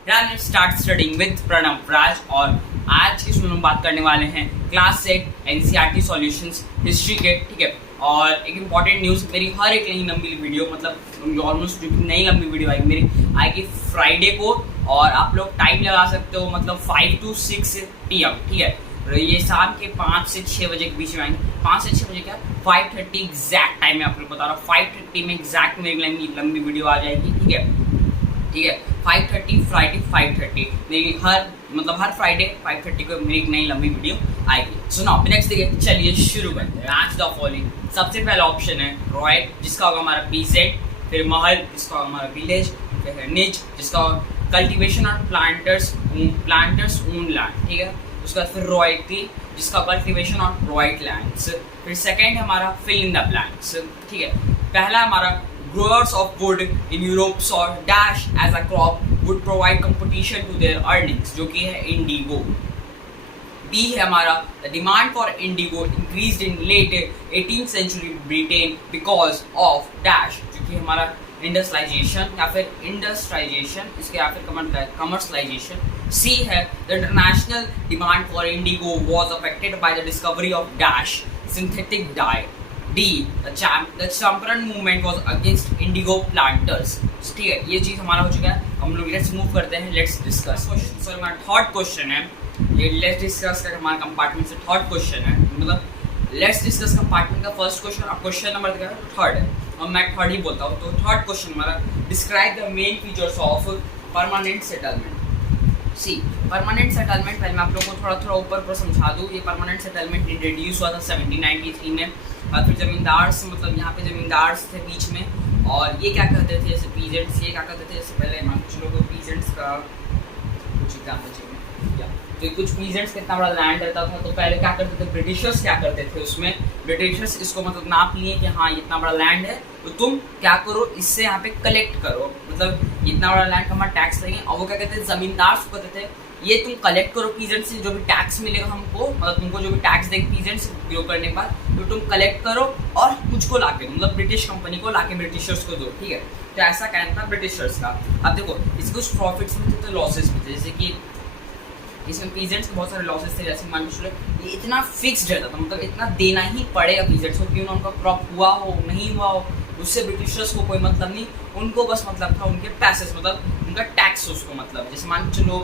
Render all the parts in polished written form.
Start studying with Pranav राज। और आज की इसमें हम बात करने वाले हैं क्लास 8 एनसीईआरटी सॉल्यूशंस हिस्ट्री के, ठीक है। और एक इम्पॉर्टेंट न्यूज़, मेरी हर एक नई लंबी वीडियो, मतलब ऑलमोस्ट नई लंबी वीडियो आएगी मेरी, आएगी फ्राइडे को। और आप लोग टाइम लगा सकते हो, मतलब 5 to 6 PM, ठीक है। ये शाम के 5 से 6 बजे के बीच में आएंगे। 5 से 6 बजे क्या, 5:30 एग्जैक्ट टाइम में आप लोग बता रहा हूँ। 5:30 में एग्जैक्ट मेरी लंबी वीडियो आ जाएगी, ठीक है। 5:30 फ्राइडे 5:30 मेरी हर फ्राइडे 5:30 को मेरी एक नई लंबी वीडियो आएगी। सो नाउ नेक्स्ट देखिए, चलिए शुरू करते हैं। Match the following. सबसे पहला ऑप्शन है रॉय, जिसका होगा हमारा PZ, फिर महल, जिसका होगा हमारा विलेज, फिर निज, जिसका कल्टीवेशन और प्लांटर्स ओन लैंड, ठीक है। उसके बाद फिर रॉयल्टी, जिसका कल्टीवेशन ऑन रॉयल लैंड्स। फिर सेकंड हमारा फिल इन द ब्लैंक्स, ठीक है। पहला हमारा growers of wood in Europe saw dash as a crop would provide competition to their earnings, जो कि है इंडिगो। B है हमारा the demand for indigo increased in late 18th century Britain because of dash, जो कि हमारा industrialisation या फिर इसके या फिर कमर्शलाइजेशन। C है the international demand for indigo was affected by the discovery of dash synthetic dye। D the Champaran movement was against indigo planters, ठीक है। ये चीज़ हमारा हो चुका है। हम लोग लेट्स मूव करते हैं, लेट्स डिस्कस। सर हमारा थर्ड क्वेश्चन है ये, लेट्स डिस्कस का हमारा कंपार्टमेंट से थर्ड क्वेश्चन है, मतलब लेट्स डिस्कस कंपार्टमेंट का फर्स्ट क्वेश्चन और क्वेश्चन नंबर क्या है, थर्ड है, और मैं थर्ड ही बोलता हूँ। तो थर्ड क्वेश्चन हमारा, describe the main features of permanent settlement. See permanent settlement, पहले मैं आप लोगों को थोड़ा ऊपर समझा दूँ। ये परमानेंट सेटलमेंट इंट्रोड्यूस हुआ था 1793 में। और फिर जमींदार, मतलब यहाँ पे जमींदार थे बीच में, और ये क्या करते थे जैसे पीजेंट्स, ये क्या करते थे जैसे पहले कुछ लोगों को पीजेंट्स का कुछ एग्जाम्पल चाहिए, तो कुछ पीजेंट्स का इतना बड़ा लैंड रहता था, तो पहले क्या करते थे ब्रिटिशर्स, क्या करते थे उसमें ब्रिटिशर्स इसको मतलब नाप लिए कि हाँ इतना बड़ा लैंड है, तो तुम क्या करो इससे यहाँ पे कलेक्ट करो, मतलब इतना बड़ा लैंड का हमारा टैक्स लेंगे। और वो क्या कहते थे, जमींदार को कहते थे ये तुम कलेक्ट करो पीजेंट से, जो भी टैक्स मिलेगा हमको, मतलब तुमको जो भी टैक्स देंगे पीजेंट से ग्रो करने के बाद, तो तुम कलेक्ट करो और मुझको लाके दो, मतलब ब्रिटिश कंपनी को लाके ब्रिटिशर्स को दो, ठीक है। तो ऐसा कहना था ब्रिटिशर्स का। अब देखो इसके कुछ प्रॉफिट्स भी थे तो लॉसेस भी थे, जैसे कि इसमें पीजेंट्स के बहुत सारे लॉसेस थे। जैसे मान लो ये इतना फिक्स्ड रहता था, मतलब इतना देना ही पड़ेगा पीजेंट्स को, क्यों ना उनका क्रॉप हुआ हो नहीं हुआ हो, उससे ब्रिटिशर्स को कोई मतलब नहीं, उनको बस मतलब था उनके पैसेस, मतलब उनका टैक्स उसको मतलब। जैसे मान के चलो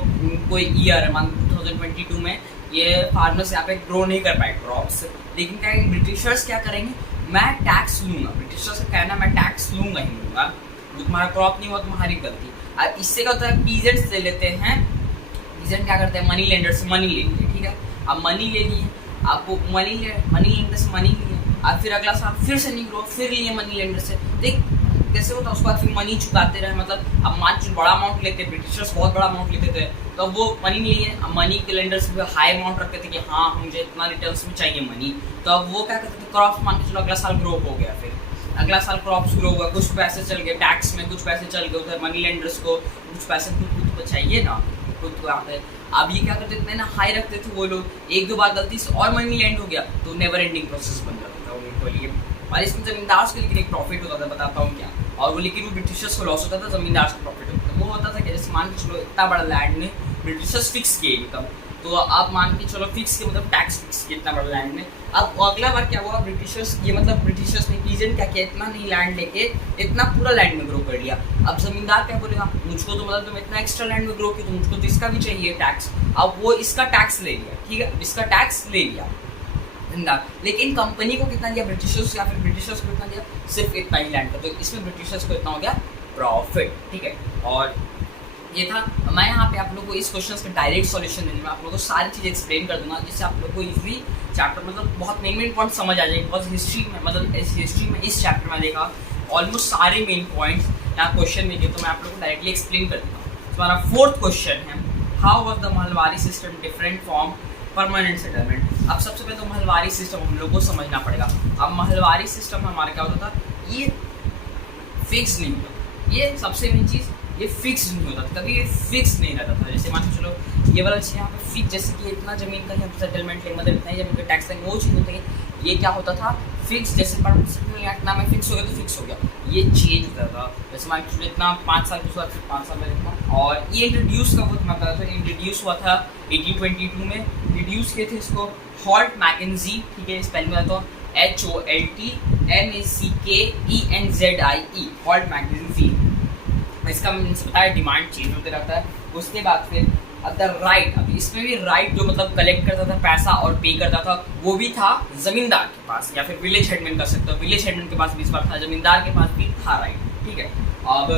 कोई ईयर है, मान 2022 में ये फार्मर्स यहाँ पे ग्रो नहीं कर पाए क्रॉप्स, लेकिन क्या ब्रिटिशर्स क्या करेंगे, मैं टैक्स लूँगा, ब्रिटिशर्स का कहना मैं टैक्स लूँगा ही लूँगा, तुम्हारा क्रॉप नहीं हुआ तुम्हारी गलती। अब इससे क्या होता है, पीजेंट्स ले लेते हैं, पीजेंट क्या करते हैं, मनी लेंडर से मनी ले लिए, ठीक है। अब मनी ले लिए, आपको मनी लेंडर से मनी लिए, अब फिर अगला साल फिर से नहीं ग्रो, फिर लिए मनी लेंडर से, देख कैसे होता है। उसके बाद फिर मनी चुकाते रहे, मतलब अब मान बड़ा अमाउंट लेते, ब्रिटिशर्स बहुत बड़ा अमाउंट लेते थे, तो वो मनी नहीं लिए, अब मनी के लेंडर से हाई अमाउंट रखते थे कि हाँ मुझे इतना रिटर्न्स में चाहिए मनी, तो अब वो क्या करते थे, क्रॉप्स मान के चलो अगला साल ग्रो हो गया, फिर अगला साल क्रॉप्स ग्रो हुआ, कुछ पैसे चल गए टैक्स में, कुछ पैसे चल गए उधर मनी लेंडर्स को, कुछ पैसे खुद को चाहिए ना, खुद को आते। अब ये क्या करते थे ना, हाई रखते थे वो लोग, एक दो बार गलती से और मनी लैंड हो गया तो नेवर एंडिंग प्रोसेस बन जाता था उनको लिए। और इसमें जमींदार के लेकिन एक प्रॉफिट होता था, बताता हूँ क्या, और वो लेकिन वो ब्रिटिशर्स को लॉस होता था, जमींदार का प्रॉफिट होता था। वो होता था कि जैसे मान के चलो इतना बड़ा लैंड में ब्रिटिशर्स फिक्स किए इनकम, तो अब मान के चलो फिक्स के मतलब टैक्स फिक्स किया इतना बड़ा लैंड में। अब अगला बार क्या हुआ, ब्रिटिशर्स ये मतलब ब्रिटिशर्स ने पीजेंट क्या किया, इतना नहीं लैंड लेके इतना पूरा लैंड में ग्रो कर लिया। अब जमींदार क्या बोलेगा, मुझको तो मतलब तुम इतना एक्स्ट्रा लैंड में ग्रो किया तो मुझको तो इसका भी चाहिए टैक्स। अब वो इसका टैक्स ले लिया, ठीक है, इसका टैक्स ले लिया जमींदार, लेकिन कंपनी को कितना दिया, ब्रिटिशर्स या फिर ब्रिटिशर्स को कितना दिया, सिर्फ इतना ही लैंड का, तो इसमें ब्रिटिशर्स को इतना हो गया प्रॉफिट, ठीक है। और ये था, मैं यहाँ पे आप लोगों को इस क्वेश्चन का डायरेक्ट सॉल्यूशन देने में आप लोगों को सारी चीज़ एक्सप्लेन कर दूंगा, जिससे आप लोगों को इजीली चैप्टर मतलब बहुत मेन पॉइंट समझ आ जाएगी। बिकॉज हिस्ट्री में मतलब हिस्ट्री में इस चैप्टर में देखा ऑलमोस्ट सारे मेन पॉइंट्स यहाँ क्वेश्चन में दिए, तो मैं आप लोगों को डायरेक्टली एक्सप्लेन कर दूँगा। तो हमारा फोर्थ क्वेश्चन है, how was the Mahalwari system different from permanent settlement. अब सबसे पहले तो महलवारी सिस्टम हम लोग को समझना पड़ेगा। अब महलवारी सिस्टम हमारा क्या होता था, ये फिक्स नहीं होता, ये सबसे मेन चीज़, ये फिक्स नहीं होता था, कभी ये फिक्स नहीं रहता था। जैसे मान के चलो ये वाला चीज़ यहाँ पे फिक्स, जैसे कि इतना ज़मीन का यहाँ सेटलमेंट लेंगे, मतलब इतना ही ज़मीन का टैक्स लेंगे, वो चीज़ होती है। ये क्या होता था, फिक्स जैसे इतना में फिक्स हो गया तो फिक्स हो गया, ये चेंज होता था। जैसे मान लीजिए इतना 5 साल के बाद फिर 5 साल में देखना। और ये इंट्रोड्यूस कब हुआ था, तो इंट्रोड्यूस हुआ था 1822 में। इंट्रोड्यूस किए थे इसको हॉल्ट मैकेंजी, ठीक है, स्पेलिंग में तो HOLTMACKENZIE, हॉल्ट मैकेंजी। इसका मैंने बताया डिमांड चेंज होते रहता है। उसके बाद फिर द राइट, अब इसमें भी राइट जो मतलब कलेक्ट करता था पैसा और पे करता था, वो भी था जमींदार के पास, या फिर विलेज हेडमैन कर सकते हो, विलेज हेडमैन के पास भी इस बार था, जमींदार के पास भी था राइट, ठीक है। अब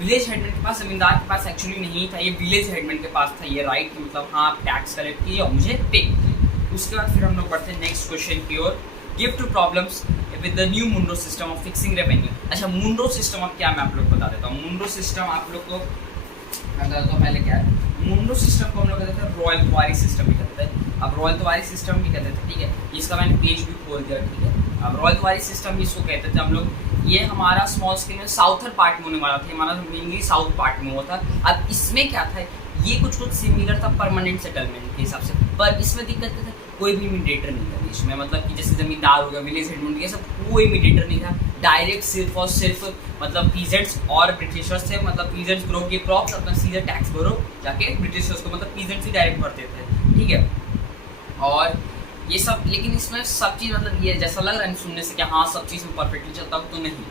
विलेज हेडमैन के पास, जमींदार के पास एक्चुअली नहीं था, ये विलेज हेडमैन के पास था ये राइट, मतलब हाँ आप टैक्स कलेक्ट कीजिए और मुझे पे कीजिए। उसके बाद फिर हम लोग बढ़ते हैं नेक्स्ट क्वेश्चन की ओर, give two problems with the new Munro system of fixing revenue. अच्छा, मुंडो सिस्टम अब क्या, मैं आप लोग बता देता हूँ। मुंडो सिस्टम आप लोग को बता देता हूँ पहले क्या है। मुंडो सिस्टम को हम लोग कहते थे रॉयल तवारी सिस्टम भी कहते थे। अब रॉयल तवारी सिस्टम भी कहते थे, ठीक है, इसका मैंने पेज भी खोल दिया, ठीक है। अब रॉयल तवारी सिस्टम इसको कहते थे हम लोग। ये हमारा स्मॉल स्केल में साउथर पार्ट में होने वाला था, हमारा मेनली साउथ पार्ट में हुआ था। अब इसमें क्या था, ये कुछ सिमिलर था परमानेंट सेटलमेंट के हिसाब से, पर इसमें दिक्कत क्या था, कोई भी मीडिएटर नहीं था बीच में, मतलब कि जैसे जमींदार हो गया, विलेज हेडमैन, ये सब कोई मीडिएटर नहीं था। डायरेक्ट सिर्फ और सिर्फ मतलब पीजेंट्स और ब्रिटिशर्स थे, मतलब पीजेंट्स ग्रो के क्रॉप्स अपना सीधे टैक्स भरो जाके ब्रिटिशर्स को, मतलब पीजेंट्स ही डायरेक्ट भरते थे, ठीक है। और ये सब, लेकिन इसमें सब चीज़ मतलब ये जैसा लग रहा है सुनने से कि हाँ सब चीज़ में परफेक्टली चलता हो, तो नहीं।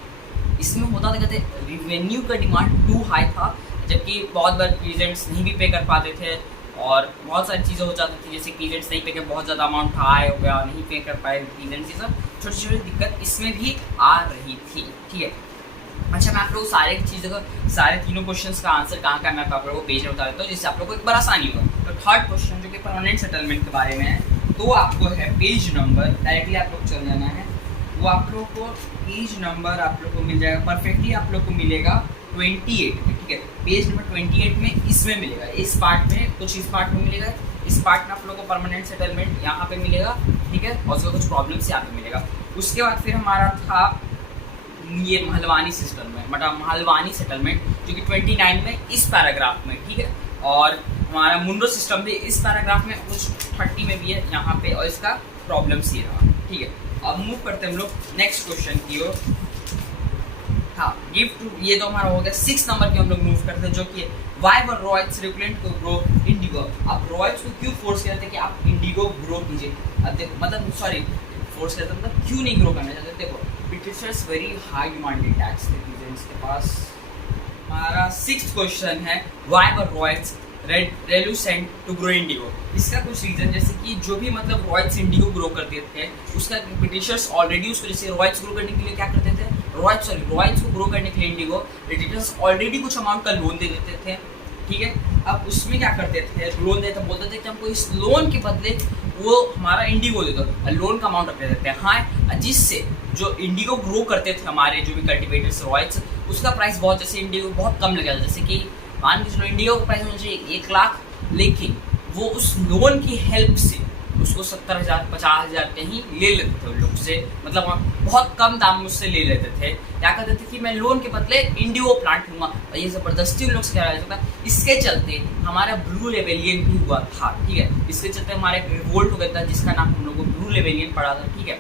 इसमें होता था कहते रिवेन्यू का डिमांड टू हाई था, जबकि बहुत बार पीजेंट्स नहीं भी पे कर पाते थे और बहुत सारी चीज़ें हो जाती थी, जैसे पीजेंट्स नहीं पे कर, बहुत ज़्यादा अमाउंट हाई हो गया, नहीं पे कर पाए पीजेंट्स, ये सब छोटी छोटी दिक्कत इसमें भी आ रही थी, ठीक है। अच्छा, मैं आप लोग सारे चीज़ों का, सारे तीनों क्वेश्चंस का आंसर कहाँ का मैं आप लोगों को पेज में बता देता हूँ, जिससे आप लोगों को एक बार आसानी होगा। तो थर्ड क्वेश्चन जो कि परमानेंट सेटलमेंट के बारे में है, तो आपको है पेज नंबर, डायरेक्टली आप लोग चल जाना है, वो आप लोग को पेज नंबर आप लोग को मिल जाएगा, परफेक्टली आप लोग को मिलेगा 28 में, ठीक है। पेज नंबर 28 में इसमें मिलेगा, इस पार्ट में, कुछ इस पार्ट में मिलेगा, इस पार्ट में आप लोग को परमानेंट सेटलमेंट यहाँ पे मिलेगा, ठीक है, और उसका कुछ प्रॉब्लम्स यहाँ पे मिलेगा। उसके बाद फिर हमारा था ये महलवानी सिस्टम में, मतलब महलवानी सेटलमेंट, जो कि 29 में इस पैराग्राफ में, ठीक है। और हमारा मुंडो सिस्टम भी इस पैराग्राफ में, कुछ 30 में भी है यहाँ पे, और इसका प्रॉब्लम्स ये रहा, ठीक है। अब मूव करते हैं हम लोग नेक्स्ट क्वेश्चन की ओर। हाँ, गिव टू, ये तो हमारा हो गया 6 नंबर की हम लोग मूव करते हैं, जो कि why were royals regulate to grow indigo. आप रॉयल्स को क्यों फोर्स करते हैं कि आप इंडिगो ग्रो कीजिए, मतलब सॉरी फोर्स करते मतलब क्यों नहीं ग्रो करना चाहते। देखो, Britishers very high demanded tax थे पीजेंट्स के पास। हमारा 6th क्वेश्चन है, why were royals reluctant to grow indigo. इसका कुछ रीजन, जैसे कि जो भी मतलब रॉयल्स इंडिगो ग्रो करते थे, उसका ब्रिटिशर्स ऑलरेडी उसको, जैसे रॉयल्स ग्रो करने के लिए क्या करते थे, रॉयल्स को ग्रो करने के लिए इंडिगो ब्रिटिशर्स ऑलरेडी कुछ अमाउंट का लोन दे देते थे, ठीक है। अब उसमें क्या करते थे, लोन देते बोलते थे कि हमको इस लोन के बदले वो हमारा इंडिगो दे दो, लोन का अमाउंट रख देते हैं, हाँ, जिससे जो इंडिगो ग्रो करते थे हमारे जो भी कल्टिवेटर्स रॉयल्स, उसका प्राइस बहुत, जैसे इंडिगो बहुत कम लग जाता, जैसे कि मान के चलो इंडिगो का प्राइस होना चाहिए 1 लाख, लेकिन वो उस लोन की हेल्प से उसको 70,000 50,000 कहीं ले लेते थे उन लोग से, मतलब बहुत कम दाम में उससे ले लेते थे। क्या करते थे कि मैं लोन के बदले इंडिगो प्लांट लूँगा, और ये ज़बरदस्ती उन लोग से क्या जाता था। इसके चलते हमारा ब्लू रेबेलियन भी हुआ था, ठीक है। इसके चलते हमारा एक रिवोल्ट हो गया था, जिसका नाम हम लोग को ब्लू रेबेलियन पड़ा था, ठीक है।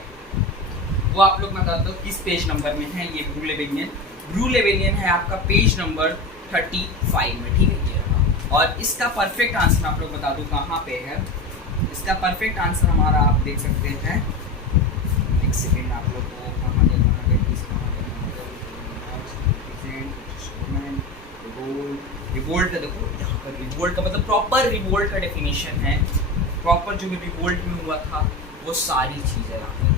वो आप लोग मैं बताता हूँ किस पेज नंबर में है ये ब्लू रेबेलियन। ब्लू रेबेलियन है आपका पेज नंबर 35 में, ठीक है। और इसका परफेक्ट आंसर आप लोग बता दूँ कहाँ पे है। इसका परफेक्ट आंसर हमारा आप देख सकते हैं, एक सेकेंड, आप लोग को रिवोल्ट का देखो, यहाँ पर रिवोल्ट का मतलब प्रॉपर रिवोल्ट का डेफिनेशन है, प्रॉपर जो भी रिवोल्ट में हुआ था वो सारी चीज़ें यहाँ पर,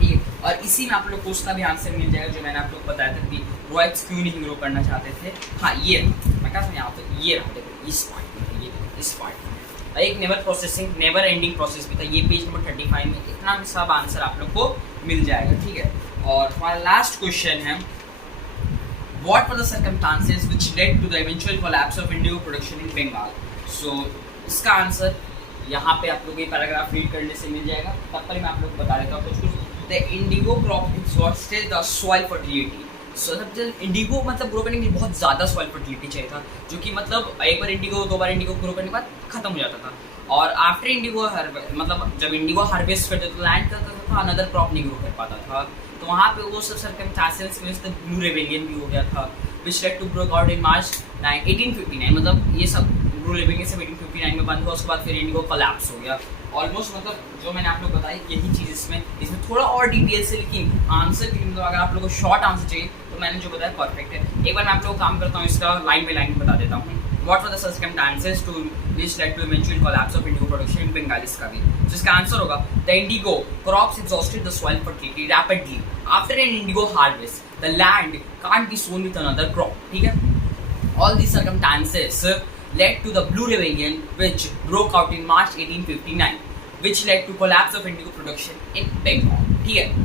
ठीक है। और इसी में आप लोग को उसका भी आंसर मिल जाएगा जो मैंने आप लोग बताया था कि रॉयल्स क्यों नहीं ग्रो करना चाहते थे। हाँ, ये मैं क्या समझ यहाँ पे, ये रहा देखो, इस पार्ट में, ये इस पार्ट में एक never processing, never ending process भी था, ये पेज नंबर 35 में, इतना भी सब आंसर आप लोग को मिल जाएगा, ठीक है। और हमारा लास्ट क्वेश्चन है, what were the circumstances which led to the eventual collapse of indigo production in Bengal. So इसका आंसर यहाँ पे आप लोग ये पैराग्राफ रीड करने से मिल जाएगा, तब पर मैं आप लोग को बता देता हूँ कुछ। The Indigo crop exhausted the soil fertility, सबसे इंडिगो मतलब ग्रो करने के लिए बहुत ज़्यादा सॉइल फर्टिलिटी चाहिए था, जो कि मतलब एक बार इंडिगो 2 बार इंडिगो ग्रो करने के बाद खत्म हो जाता था। और आफ्टर इंडिगो मतलब जब इंडिगो हार्वेस्ट करते तो लैंड करता था अनदर क्रॉप नहीं ग्रो कर पाता था, तो वहाँ पे वो सब सर्कमस्टेंसेस में उसका ब्लू रेबेलियन भी हो गया था, which led to break out in March 1859। मतलब ये सब ब्लू रेबेलियन सब 1859 में बंद हुआ, उसके बाद फिर इंडिगो कोलैप्स हो गया ऑलमोस्ट। मतलब जो मैंने आप लोग बताया यही चीज़ इसमें थोड़ा और डिटेल से, लेकिन आंसर के लिए मतलब अगर आप लोगों को शॉर्ट आंसर चाहिए तो मैंने जो बताया परफेक्ट है। एक बार मैं आप लोगों को काम करता हूँ, इसका लाइन बाई लाइन बता देता हूँ। What were the circumstances to which led to eventual collapse of indigo production in Bengalis का भी, जिसका आंसर होगा the indigo crops exhausted the soil fertility rapidly after an indigo harvest. The land can't be sown with another crop. ठीक है? All these circumstances led to the Blue Rebellion, which broke out in March 1859, which led to collapse of indigo production in Bengal. ठीक है?